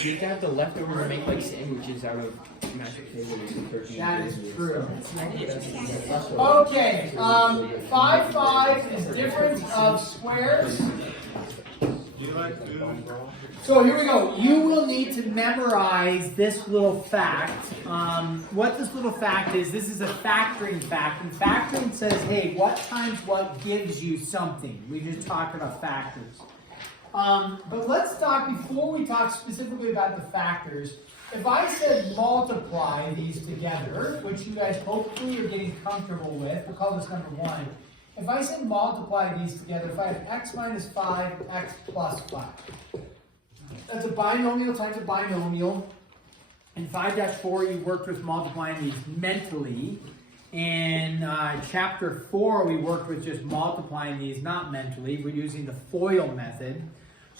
You have to have the leftovers to make like sandwiches out of mashed potatoes and turkey. That is true. Okay, 5 is difference of squares. So here we go. You will need to memorize this little fact. What this little fact is, this is a factoring fact. And factoring says, hey, what times what gives you something? We just talked about factors. But let's talk, before we talk specifically about the factors, if I said multiply these together, which you guys hopefully are getting comfortable with, we'll call this number 1. If I said multiply these together, if I have x minus 5, x plus 5. That's a binomial times a binomial. In 5-4, you worked with multiplying these mentally. In chapter 4, we worked with just multiplying these, not mentally. We're using the FOIL method.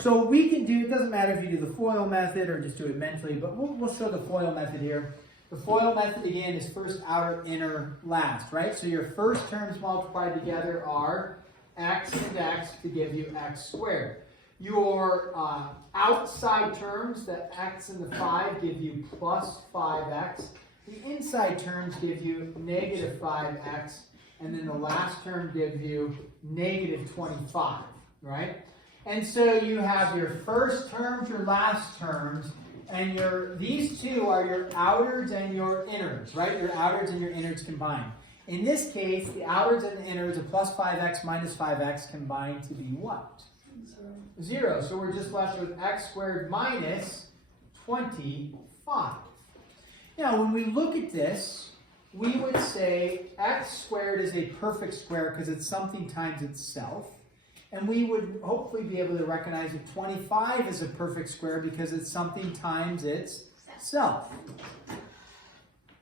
So we can do, it doesn't matter if you do the FOIL method or just do it mentally, but we'll show the FOIL method here. The FOIL method, again, is first, outer, inner, last, right? So your first terms multiplied together are x and x to give you x squared. Your outside terms, the x and the 5, give you plus 5x. The inside terms give you negative 5x. And then the last term gives you negative 25, right? And so you have your first terms, your last terms, and these two are your outwards and your innards, right? Your outwards and your innards combined. In this case, the outwards and the innards of plus 5x minus 5x combined to be what? 0. So we're just left with x squared minus 25. Now, when we look at this, we would say x squared is a perfect square because it's something times itself. And we would hopefully be able to recognize that 25 is a perfect square because it's something times itself.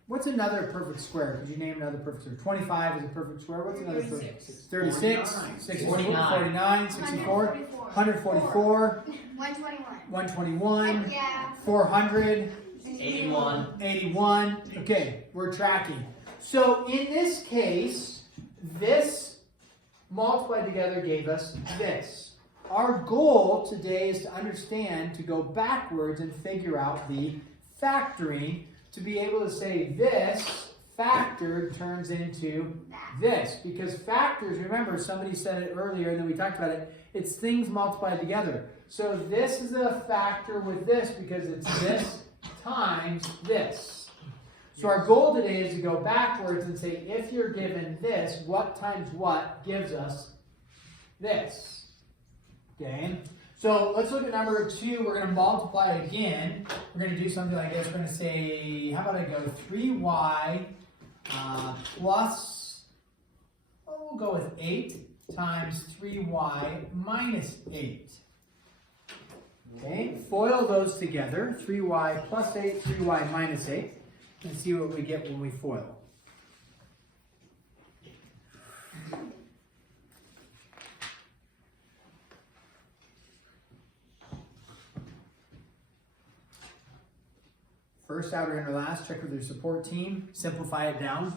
What's another perfect square? Could you name another perfect square? 25 is a perfect square. What's another perfect square? 36, 64, 49, 64, 144, 121, 400, 81. Okay, we're tracking. So in this case, this multiplied together gave us this. Our goal today is to understand, to go backwards and figure out the factoring, to be able to say this factored turns into this. Because factors, remember, somebody said it earlier and then we talked about it, it's things multiplied together. So this is a factor with this because it's this times this. So our goal today is to go backwards and say, if you're given this, what times what gives us this? Okay? So let's look at number 2. We're going to multiply again. We're going to do something like this. We're going to say, how about I go 3y plus, we'll go with 8 times 3y minus 8. Okay? FOIL those together. 3y plus 8, 3y minus 8. And see what we get when we FOIL. First, outer, inner, last. Check with your support team. Simplify it down.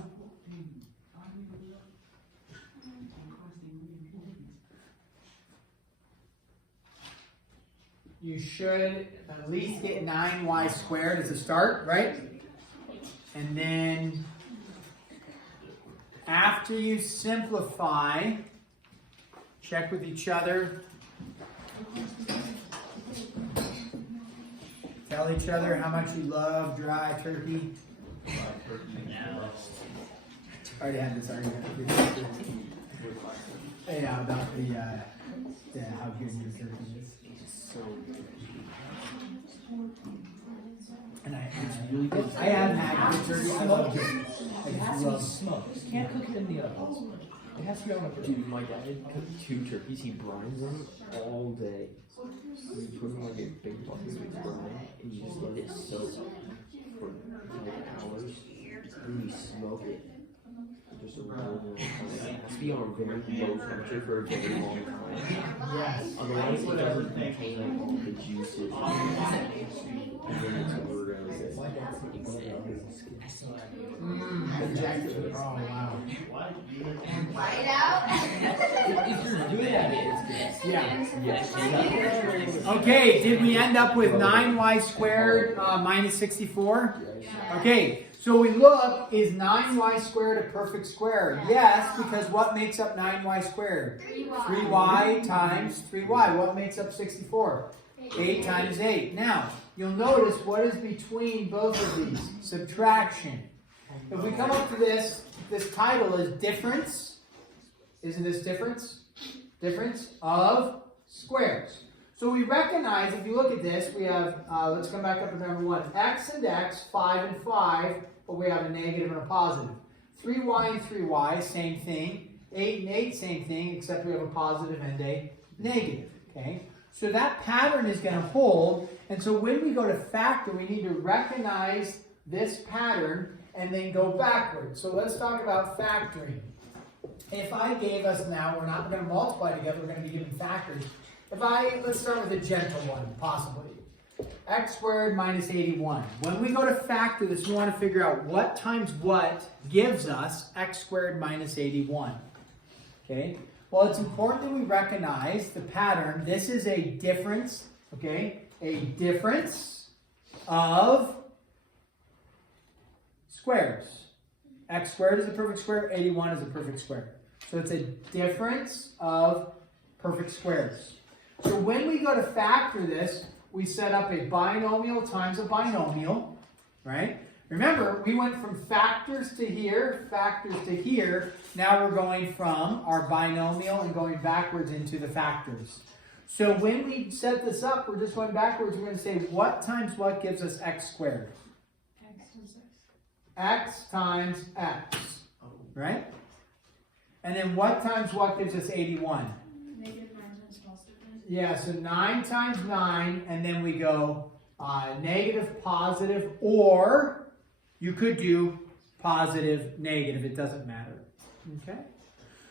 You should at least get 9y squared as a start, right? And then after you simplify, check with each other. Tell each other how much you love dry turkey. I already had this argument. Yeah, about how good your turkey is. So good. And it's really good. I haven't had good turkey. I love turkey. It has to be smoked. You can't cook it in the oven. It has to be on a burner. Dude, my dad cooked 2 turkeys. He brines them all day. You put them in like a big bucket with brine, and you just let it soak for 10 hours. And you smoke it. Just a really long time. It has to be on a very low temperature for a very long time. Yes. Otherwise, it doesn't contain like all the juices. And then it's over Exactly. Oh, wow. White out. If you're good at Yes. Yeah. Yes. Okay, did we end up with 9y squared minus 64? Okay, so we look, is 9y squared a perfect square? Yes, because what makes up 9y squared? 3y times 3y. What makes up 64? 8 times 8. Now, you'll notice what is between both of these? Subtraction. If we come up to this title is difference. Isn't this difference? Difference of squares. So we recognize, if you look at this, we have, let's come back up to number 1. X and x, 5 and 5, but we have a negative and a positive. 3y and 3y, same thing. 8 and 8, same thing, except we have a positive and a negative. Okay? So that pattern is going to hold, and so when we go to factor, we need to recognize this pattern and then go backwards. So let's talk about factoring. If I gave us now, we're not going to multiply together, we're going to be given factors. Let's start with a gentle one, possibly. X squared minus 81. When we go to factor this, we want to figure out what times what gives us x squared minus 81. Okay? Well, it's important that we recognize the pattern. This is a difference, okay? A difference of squares. X squared is a perfect square, 81 is a perfect square. So it's a difference of perfect squares. So when we go to factor this, we set up a binomial times a binomial, right? Remember, we went from factors to here. Now we're going from our binomial and going backwards into the factors. So when we set this up, we're just going backwards. We're going to say, what times what gives us x squared? X times x, right? And then what times what gives us 81? Negative 9 times positive 9. Yeah, so 9 times 9, and then we go negative, positive, or you could do positive, negative. It doesn't matter. Okay?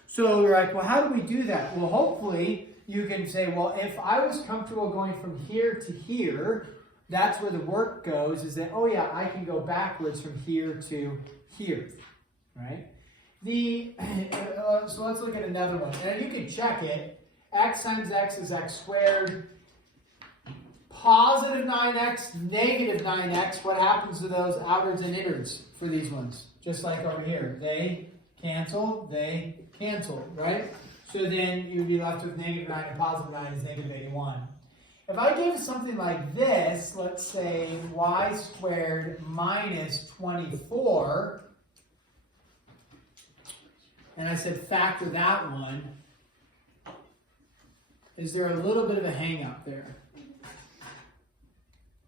So you're like, well, how do we do that? Well, hopefully you can say, well, if I was comfortable going from here to here, that's where the work goes, is that, oh yeah, I can go backwards from here to here, right? So let's look at another one. And you can check it. X times x is x squared. Positive 9x, negative 9x. What happens to those outwards and innards for these ones? Just like over here. They cancel, right? So then you'd be left with negative 9 and positive 9 is negative 81. If I gave something like this, let's say y squared minus 24, and I said factor that one, is there a little bit of a hang-up there?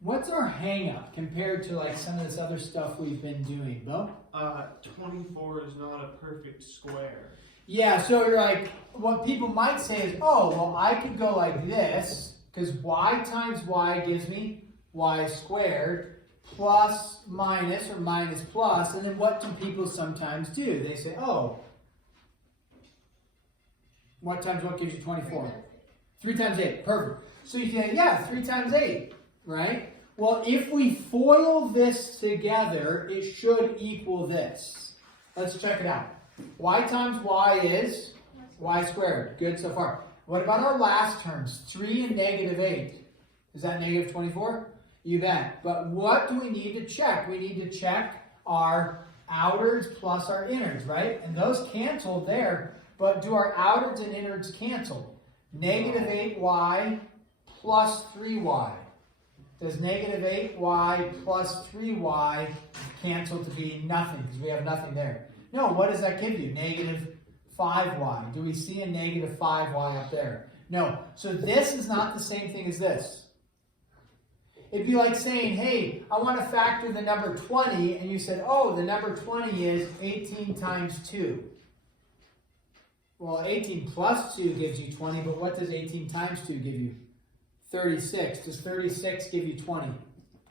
What's our hang-up compared to like some of this other stuff we've been doing, Bo? 24 is not a perfect square. Yeah, so you're like, what people might say is, oh, well, I could go like this, because y times y gives me y squared plus minus or minus plus. And then what do people sometimes do? They say, oh, what times what gives you 24? 3 times 8. Perfect. So you say, yeah, 3 times 8, right? Well, if we FOIL this together, it should equal this. Let's check it out. Y times y is y squared. Good so far. What about our last terms? 3 and negative 8. Is that negative 24? You bet. But what do we need to check? We need to check our outwards plus our innards, right? And those cancel there. But do our outwards and innards cancel? Negative 8y plus 3y. Does negative 8y plus 3y cancel to be nothing? Because we have nothing there. No, what does that give you? Negative 5y. Do we see a negative 5y up there? No. So this is not the same thing as this. It'd be like saying, hey, I want to factor the number 20, and you said, oh, the number 20 is 18 times 2. Well, 18 plus 2 gives you 20, but what does 18 times 2 give you? 36. Does 36 give you 20?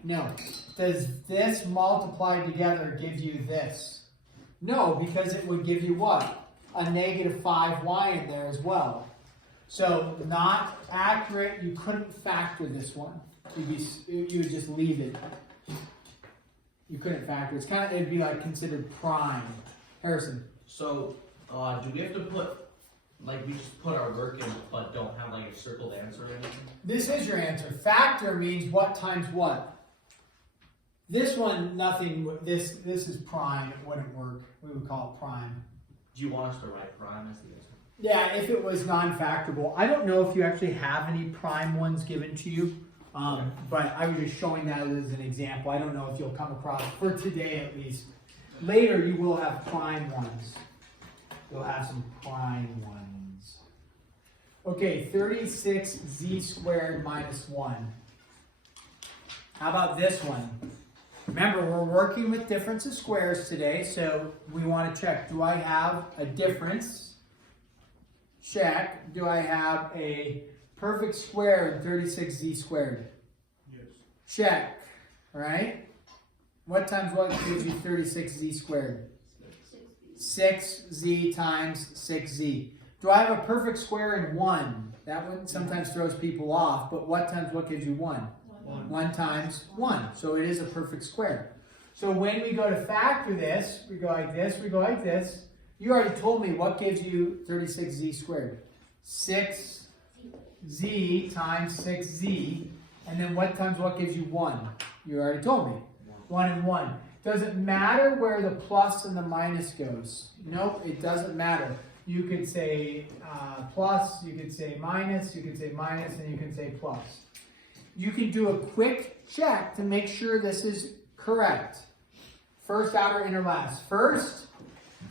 No. Does this multiplied together give you this? No, because it would give you what? A negative 5y in there as well. So not accurate. You couldn't factor this one. You would just leave it. You couldn't factor. It'd be like considered prime. Harrison. So do we have to put Like we just put our work in, but don't have like a circled answer or anything? This is your answer. Factor means what times what. This one, nothing. This is prime. It wouldn't work. We would call it prime. Do you want us to write prime as the answer? Yeah, if it was non-factorable. I don't know if you actually have any prime ones given to you, but I was just showing that as an example. I don't know if you'll come across, for today at least. Later you will have prime ones. You'll have some prime ones. Okay, 36z squared minus 1. How about this one? Remember, we're working with difference of squares today, so we want to check, do I have a difference? Check. Do I have a perfect square in 36z squared? Yes. Check. All right? What times what gives you 36z squared? 6z times 6z. Do I have a perfect square in 1? That one sometimes throws people off, but what times what gives you 1? 1 times 1. So it is a perfect square. So when we go to factor this, we go like this, we go like this. You already told me what gives you 36z squared. 6z times 6z. And then what times what gives you 1? You already told me. 1 and 1. Does it matter where the plus and the minus goes? Nope, it doesn't matter. You could say plus, you could say minus, and you can say plus. You can do a quick check to make sure this is correct. First, outer, inner, last. First,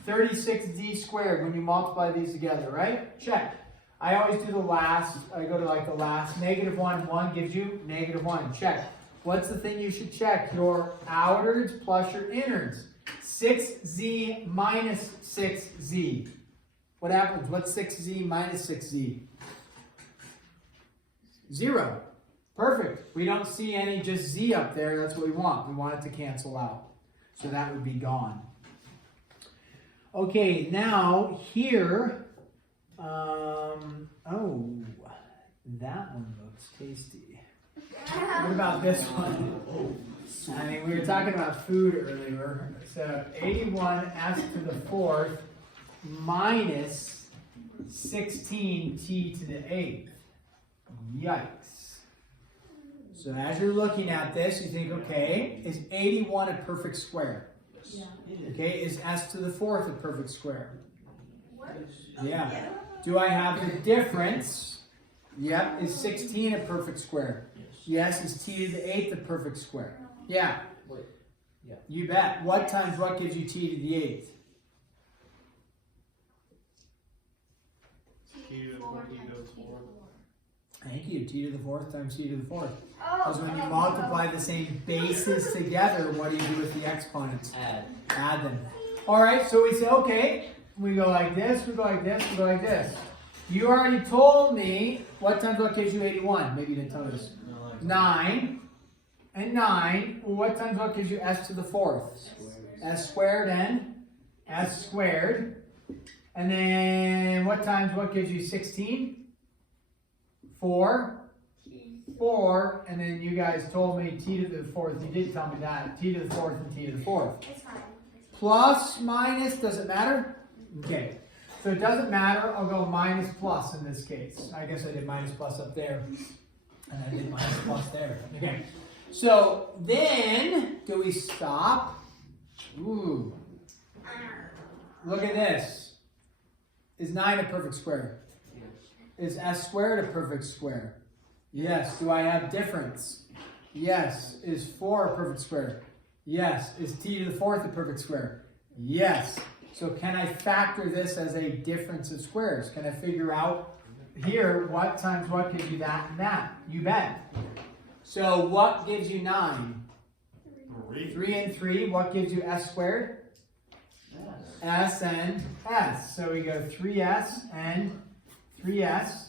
36z squared when you multiply these together, right? Check. I always do the last. I go to like the last. Negative 1, 1 gives you negative 1. Check. What's the thing you should check? Your outers plus your innards. 6z minus 6z. What happens? What's 6z minus 6z? 0. Perfect. We don't see any just z up there. That's what we want. We want it to cancel out. So that would be gone. Okay, now here, oh, that one looks tasty. What about this one? I mean, we were talking about food earlier. So 81s to the 4th minus 16t to the 8th. Yikes. So as you're looking at this, you think, okay, is 81 a perfect square? Yeah. Okay, is s to the 4th a perfect square? Yeah. Do I have the difference? Yep. Is 16 a perfect square? Yes. Is t to the 8th a perfect square? Yeah. Yeah. You bet. What times what gives you t to the 8th? T to the 4, T to the 4. Thank you. T to the 4th times t to the 4th. Because when you multiply the same bases together, what do you do with the exponents? Add them. All right, so we say, okay, we go like this, we go like this, we go like this. You already told me what times what gives you 81. Maybe you didn't tell me this. 9 and 9. Well, what times what gives you s to the 4th? S squared and s squared. And then what times what gives you 16? 4. 4, and then you guys told me t to the 4th. You did tell me that. T to the 4th and t to the 4th. It's fine. Plus, minus, does it matter? Okay. So it doesn't matter. I'll go minus plus in this case. I guess I did minus plus up there. And I did minus plus there. Okay. So then, do we stop? Ooh. Look at this. Is 9 a perfect square? Is s squared a perfect square? Yes. Do I have difference? Yes. Is 4 a perfect square? Yes. Is t to the 4th a perfect square? Yes. So can I factor this as a difference of squares? Can I figure out here what times what gives you that and that? You bet. So what gives you 9? 3 and 3. What gives you s squared? S and s. So we go 3s and 3s.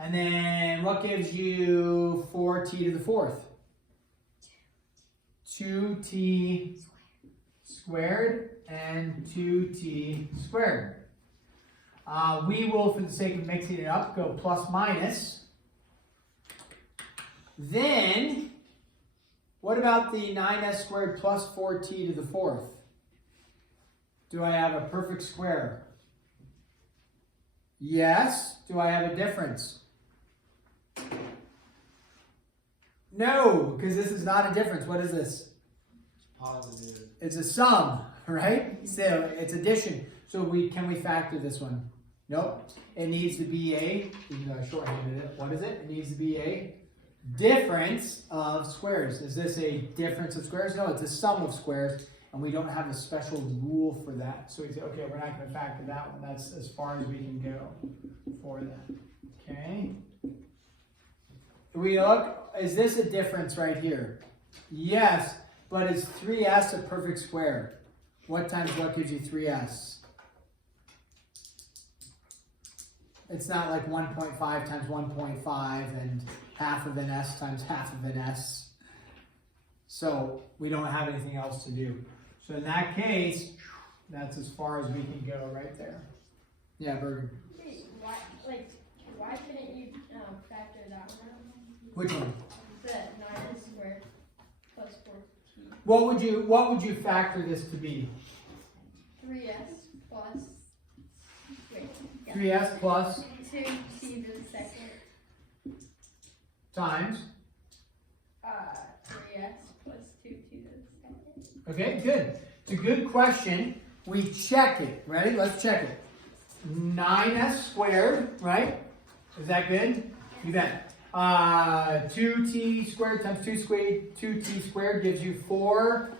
And then what gives you 4t to the 4th? 2t squared and 2t squared. We will, for the sake of mixing it up, go plus minus. Then, what about the 9s squared plus 4t to the 4th? Do I have a perfect square? Yes. Do I have a difference? No, because this is not a difference. What is this? Positive. It's a sum, right? So it's addition. So can we factor this one? Nope. It needs to be even though I shorthanded it, what is it? It needs to be a difference of squares. Is this a difference of squares? No, it's a sum of squares, and we don't have a special rule for that. So we say, okay, we're not going to factor that one. That's as far as we can go for that. Okay. We look, is this a difference right here? Yes, but is 3s a perfect square? What times what gives you 3s? It's not like 1.5 times 1.5 and half of an s times half of an s. So we don't have anything else to do. So in that case, that's as far as we can go right there. Yeah, Bergen. Wait, why couldn't you factor that one out? Which one? The 9s squared plus 4t. What would you factor this to be? 3s plus, wait, yeah. 3s plus 2t to the second, times. 3s plus 2t to the second. Okay, good. It's a good question. We check it. Ready? Let's check it. 9s squared, right? Is that good? You bet. 2t squared times 2t squared gives you 4t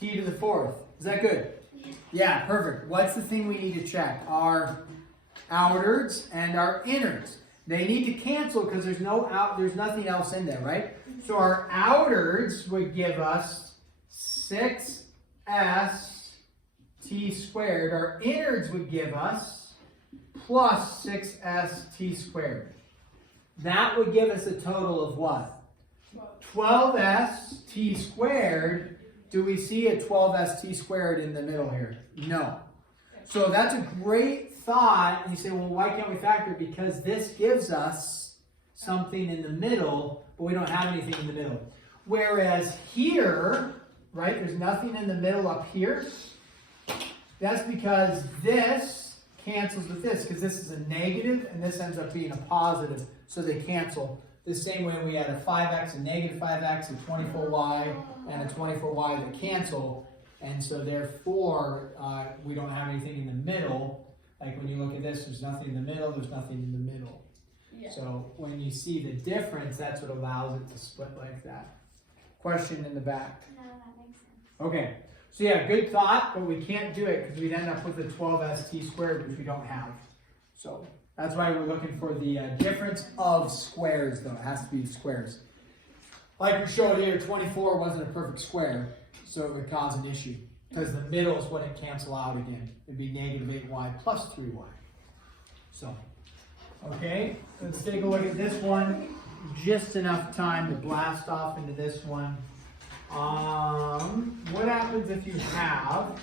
to the 4th. Is that good? Yeah, perfect. What's the thing we need to check? Our outwards and our innards. They need to cancel because there's nothing else in there, right? So our outwards would give us 6s t squared. Our innards would give us plus 6s t squared. That would give us a total of what? 12s t squared. Do we see a 12s t squared in the middle here? No. So that's a great thought. And you say, well, why can't we factor it? Because this gives us something in the middle, but we don't have anything in the middle. Whereas here, right, there's nothing in the middle up here. That's because this cancels with this, because this is a negative and this ends up being a positive. So they cancel. The same way we had a 5x, a negative 5x, a 24y, and a 24y that cancel. And so therefore, we don't have anything in the middle. Like when you look at this, there's nothing in the middle, there's nothing in the middle. Yeah. So when you see the difference, that's what allows it to split like that. Question in the back. No, that makes sense. Okay. So yeah, good thought, but we can't do it because we'd end up with a 12st squared, which we don't have. So that's why we're looking for the difference of squares, though. It has to be squares. Like we showed here, 24 wasn't a perfect square, so it would cause an issue. Because the middle is when it cancel out again. It'd be negative 8y plus 3y. So, okay, let's take a look at this one. Just enough time to blast off into this one. What happens if you have,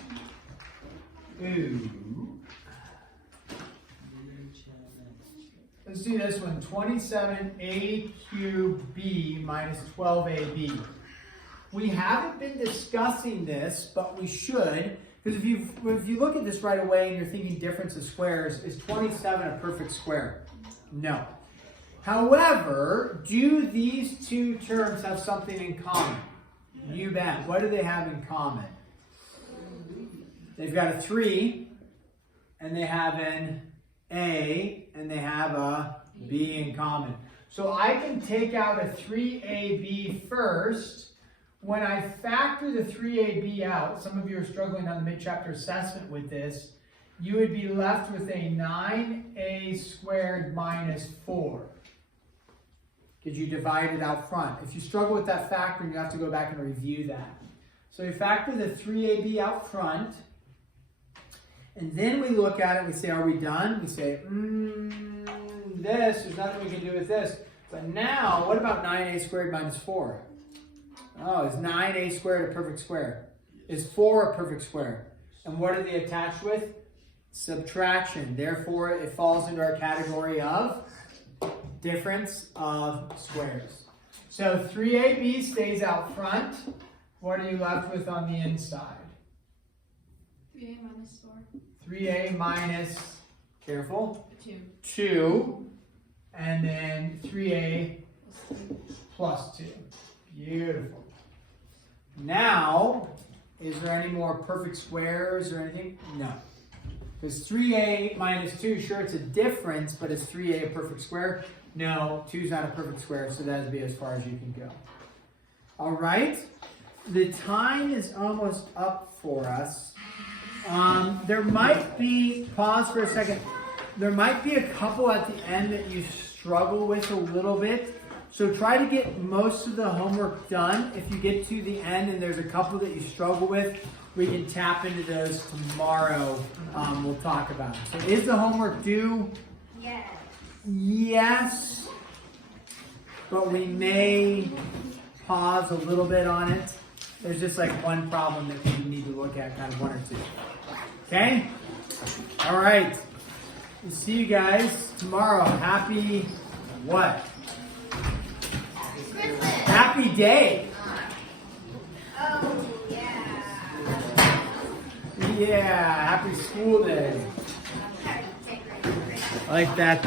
let's do this one, 27a cubed b minus 12ab. We haven't been discussing this, but we should, because if you look at this right away and you're thinking difference of squares, is 27 a perfect square? No. However, do these two terms have something in common? You bet. What do they have in common? They've got a 3, and they have an a, and they have a b in common. So I can take out a 3ab first. When I factor the 3ab out, some of you are struggling on the mid-chapter assessment with this, you would be left with a 9a squared minus 4. Because you divide it out front. If you struggle with that factoring, you have to go back and review that. So we factor the 3ab out front, and then we look at it and we say, are we done? We say, there's nothing we can do with this. But now, what about 9a squared minus 4? Oh, is 9a squared a perfect square? Is 4 a perfect square? And what are they attached with? Subtraction. Therefore, it falls into our category of difference of squares. So 3ab stays out front. What are you left with on the inside? 3a minus 4. 3a minus Careful. 2. 2. And then 3a plus 2. Beautiful. Now, is there any more perfect squares or anything? No. Because 3a minus 2, sure, it's a difference, but is 3a a perfect square? No, 2 is not a perfect square, so that would be as far as you can go. All right. The time is almost up for us. There might be, pause for a second, there might be a couple at the end that you struggle with a little bit. So try to get most of the homework done. If you get to the end and there's a couple that you struggle with, we can tap into those tomorrow. We'll talk about it. So is the homework due? Yes. Yes. But we may pause a little bit on it. There's just like one problem that we need to look at, kind of one or two. Okay? All right. We'll see you guys tomorrow. Happy what? Christmas. Happy day. Oh, yeah. Yeah, happy school day. I like that.